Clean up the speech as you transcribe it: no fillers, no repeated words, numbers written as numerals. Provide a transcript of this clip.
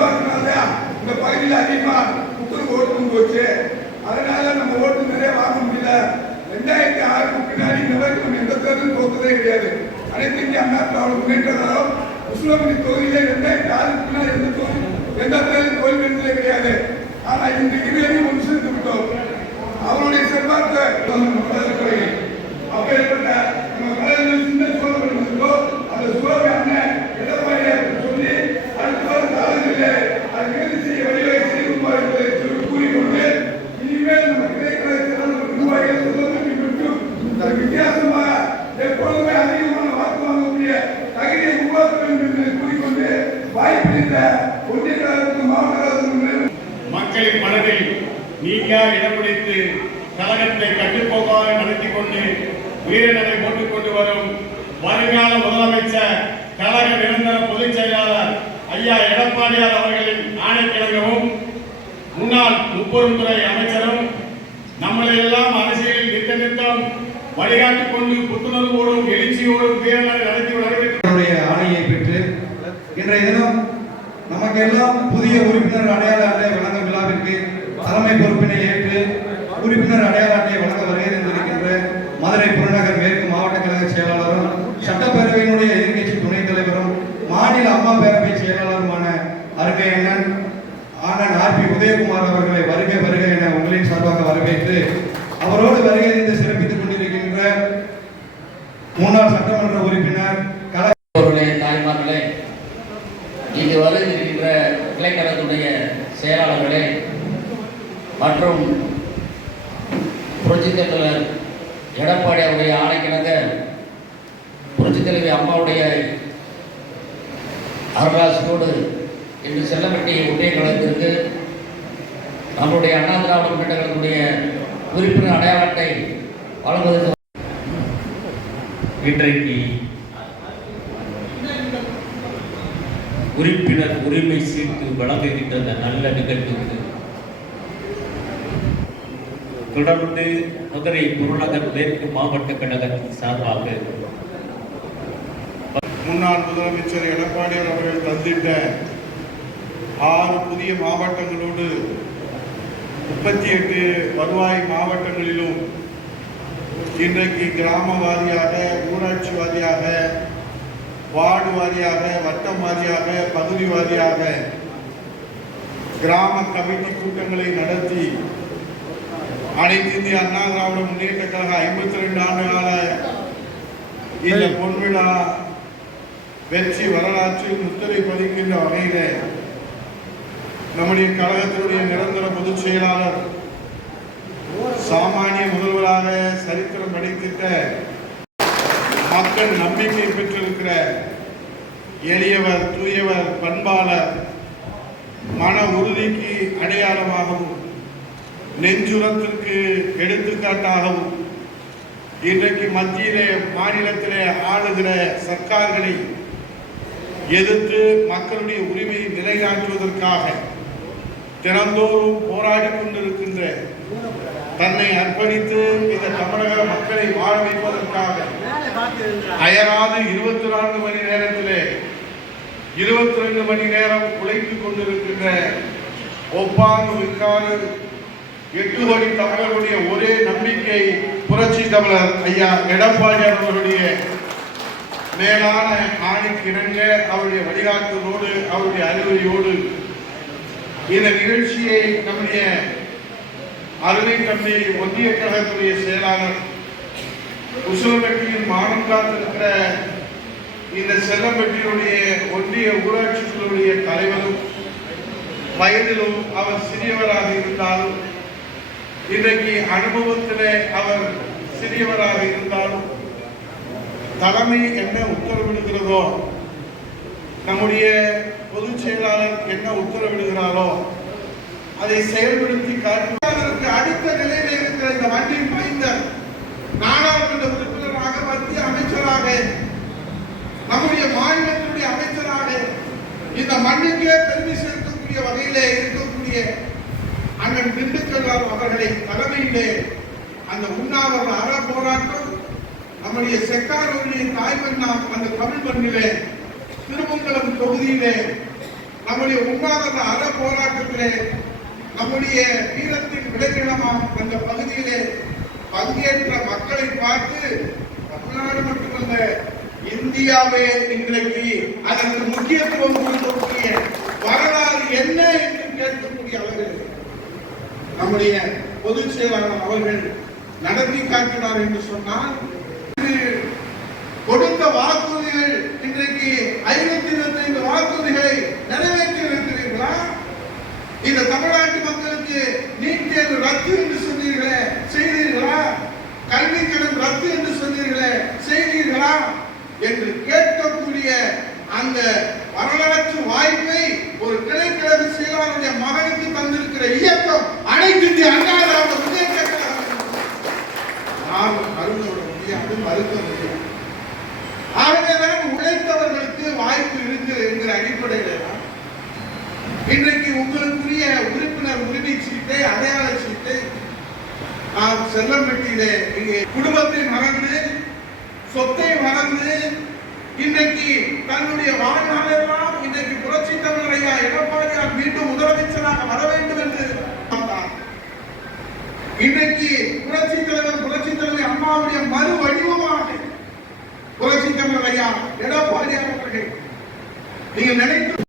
நிர்வாகத்தினால்தான் இந்த பகுதியில் அதிகமா புத்தூருக்கு ஓட்டு போச்சு. அதனால நம்ம ஓட்டு நிறைய வாங்க முடியல. 2006 பின்னாடி இந்த வரைக்கும் நம்ம எந்த தேர்தலும் தோற்றதே கிடையாது. அனைத்து இந்திய அண்ணா திராவிட முன்னேற்ற கழகம் உசிலம்பட்டி தொகுதியிலே 2006 பின்னாடி எந்த தேர்தலும் தோல்வி என்பதே கிடையாது. ஆனா இந்த இருவரையும் ஒன்று சேர்த்து விட்டோம். அவருடைய செல்வாக்கு அப்பேற்பட்ட நம்ம கலைஞர் சின்ன சோழர்கள் இருக்கோ அந்த சோழர் அண்ணன் எடப்பாடியை சொல்லி அடுத்த காலங்களிலே அதை நிறுத்தி செய்ய வழிவகை செய்யுமா என்பதை கூறிக்கொண்டு இனிமேல் நம்ம இடைக்கலை நிர்வாகிகள் வித்தியாசமாக எப்பொழுதுமே அதிகமான வாக்கு வாங்கக்கூடிய தகுதியை உருவாக்க வேண்டும் என்று கூறிக்கொண்டு வாய்ப்பிருந்த ஒன்றிய கழகத்துக்கு மாவட்ட கழகத்துக்கு மக்களின் மனதில் நீங்கா இடம் பிடித்து கழகத்தை கட்டுப்போக்காக நடத்தி கொண்டு வீரநடை போட்டுக் கொண்டு வரும் வருங்கால முதலமைச்சர் கழக நிரந்தர பொதுச் செயலாளர் ஐயா எடப்பாடியார் அவர்களின் ஆணைக்கிழங்கவும் முன்னாள் முப்பெருந்துறை அமைச்சரும் நம்மளை எல்லாம் அரசியலில் நித்தம் வழிகாட்டிக் கொண்டு புத்துணர்வோடும் எழுச்சியோடும் வீரநடை நடத்தி வரவேற்று ஆணையை பெற்று இன்றைய தினம் நமக்கெல்லாம் புதிய உறுப்பினர் அடையாள அட்டை வழங்கும் விழாவிற்கு தலைமை பொறுப்பினை ஏற்று உறுப்பினர் அடையாள அட்டையை வழங்க வருகை தந்திருக்கின்ற மதுரை புறநகர் மேற்கு மாவட்ட கழக செயலாளரும் சட்டப்பேரவையினுடைய எதிர்க்கட்சி துணைத் தலைவரும் மாநில அம்மா பேரவை செயலாளருமான அருமை அண்ணன் ஆர்பி உதயகுமார் அவர்களை வருகை வருகை என உங்களின் சார்பாக வரவேற்று அவரோடு வருகை தந்து சிறப்பித்துக் கொண்டிருக்கின்ற முன்னாள் சட்டமன்ற உறுப்பினர் தாய்மார்களே, இங்கு வருகின்ற கிளைக்கழகத்துடைய செயலாளர்களே மற்றும் புரட்சித் தலைவர் எடப்பாடி அவருடைய ஆணைக்கிணங்க புரட்சித் தலைவி அம்மாவுடைய அரசாட்சியோடு இன்று செல்லப்பட்டி ஒன்றிய கழகத்திற்கு நம்முடைய அண்ணா திராவிட முன்னேற்ற கழகத்துடைய உறுப்பினர் அடையாள அட்டை வழங்குவதற்கு இன்றைக்கு உறுப்பினர் உரிமை சீட்டு வழங்குகின்ற நல்ல நிகழ்வுக்கு தொடர்ந்து மதுரை புறநகர் மேற்கு மாவட்ட கழகத்தின் சார்பாக முன்னாள் முதலமைச்சர் எடப்பாடியார் அவர்கள் தந்திட்ட 6 புதிய மாவட்டங்களோடு 38 வருவாய் மாவட்டங்களிலும் இன்றைக்கு கிராம வாரியாக, ஊராட்சி வாரியாக, வார்டு வாரியாக, வட்டம் வாரியாக, பகுதி வாரியாக கிராம கமிட்டி கூட்டங்களை நடத்தி அனைத்து இந்திய அண்ணா திராவிட முன்னேற்ற கழக 52 ஆண்டு கால இந்த பொன்விழா வெற்றி வரலாற்றில் முத்திரை பதிக்கின்ற வகையில் நம்முடைய கழகத்தினுடைய நிரந்தர பொதுச் செயலாளர் சாமானிய முதல்வராக சரித்திரம் படைத்திட்ட மக்கள் நம்பிக்கை பெற்றிருக்கிற எளியவர், தூயவர், பண்பாளர், மன உறுதிக்கு அடையாளமாகவும் நெஞ்சுரத்திற்கு எடுத்துக்காட்டாகவும் இன்றைக்கு மத்தியிலே மாநிலத்திலே ஆளுகிற சர்க்கார்களை எதிர்த்து மக்களுடைய உரிமையை நிலைநாட்டுவதற்காக தினந்தோறும் போராடி கொண்டிருக்கின்ற, தன்னை அர்ப்பணித்து இந்த தமிழக மக்களை வாழ வைப்பதற்காக அயராது 24 மணி நேரத்திலே 22 மணி நேரம் உழைத்துக் கொண்டிருக்கின்ற ஒப்பாங்கு விற்காது 8 கோடி தமிழர்களுடைய ஒரே நம்பிக்கை புரட்சி தமிழர் ஐயா எடப்பாடியார் அவர்களுடைய மேலான ஆணைக்கு இணங்க அவருடைய வழிகாட்டுதலோடு அவருடைய அறிவுரையோடு இந்த நிகழ்ச்சியை நம்முடைய அருமை தம்பி ஒன்றிய கழகத்துடைய செயலாளர் உசிலம்பட்டியின் மானம் காத்திருக்கிற இந்த செல்லம்பட்டியினுடைய ஒன்றிய ஊராட்சிகளுடைய தலைவரும் வயதிலும் அவர் சிறியவராக இருந்தாலும் இன்றைக்கு அனுபவத்திலே அவர் சிறியவராக இருந்தாலும் தலைமை என்ன உத்தரவிடுகிறதோ, நம்முடைய பொதுச் செயலாளர் என்ன உத்தரவிடுகிறாரோ அதை செயல்படுத்தி காட்டுவதற்கு அடுத்த நிலையில் இருக்கிற இந்த வண்டில் புரிந்த நாடாளுமன்ற உறுப்பினராக, மத்திய அமைச்சராக, நம்முடைய மாநிலத்தினுடைய அமைச்சராக இந்த மண்ணுக்கே பெருமை சேர்க்கக்கூடிய வகையிலே இருக்கக்கூடிய அண்ணன் திண்டுக்கல் அவர்களை தலைமையிலே அந்த உண்ணாவிரத அற போராட்டம் நம்முடைய செக்காரவர்களின் தாய்மண்ணாம் அந்த தமிழ் மண்ணிலே திருமங்கலம் தொகுதியிலே நம்முடைய உண்ணாவிரத அற போராட்டத்திலே நம்முடைய வீரத்தின் விளைநிலமாம் அந்த பகுதியிலே பங்கேற்ற மக்களை பார்த்து தமிழ்நாடு மட்டுமல்ல இந்தியாவே இன்றைக்கு அதற்கு முக்கியத்துவம் கொடுக்கக்கூடிய வரலாறு என்ன என்று கேட்கக்கூடிய அளவில் நம்முடைய பொதுச் செயலாளர் அவர்கள் நடத்தி காட்டினார் என்று சொன்னால் கொடுத்த வாக்குறுதிகள் இன்றைக்கு 525 வாக்குறுதிகளை நிறைவேற்றி இருக்கிறீர்களா? இந்த தமிழ்நாட்டு மக்களுக்கு நீட் தேர்வு ரத்து என்று சொன்னீர்களே செய்தீர்களா? கல்வி கடன் ரத்து என்று சொன்னீர்களே செய்தீர்களா என்று கேட்கக்கூடிய அந்த வரலாற்று வாய்ப்பை ஒரு கிளைக்கழக செயலாளருடைய மகனுக்கு தந்திருக்கிற இயக்கம் அனைத்து இந்திய அண்ணா திராவிட முன்னேற்ற கழகம். நாம் மறுக்க முடியாது, மறுக்க முடியாது. ஆகவேதான் உழைத்தவர்களுக்கு வாய்ப்பு இருக்கு என்கிற அடிப்படையில் இன்றைக்கு உங்களுக்குரிய உறுப்பினர் உரிமை சீட்டை அடையாள சீட்டை நாம் செல்லம்பட்டியிலே இங்கே குடும்பத்தை மறந்து சொத்தை மறந்து இன்றைக்கு தன்னுடைய வாழ்நாளெல்லாம் இன்றைக்கு புரட்சி தமிழர் ஐயா எடப்பாடியார் மீண்டும் முதலமைச்சராக வர வேண்டும் என்று இன்றைக்கு புரட்சி தலைவர் அம்மாவுடைய மறு வடிவமாக புரட்சி தமிழர் ஐயா எடப்பாடியார் அவர்கள் நீங்கள் நினைத்து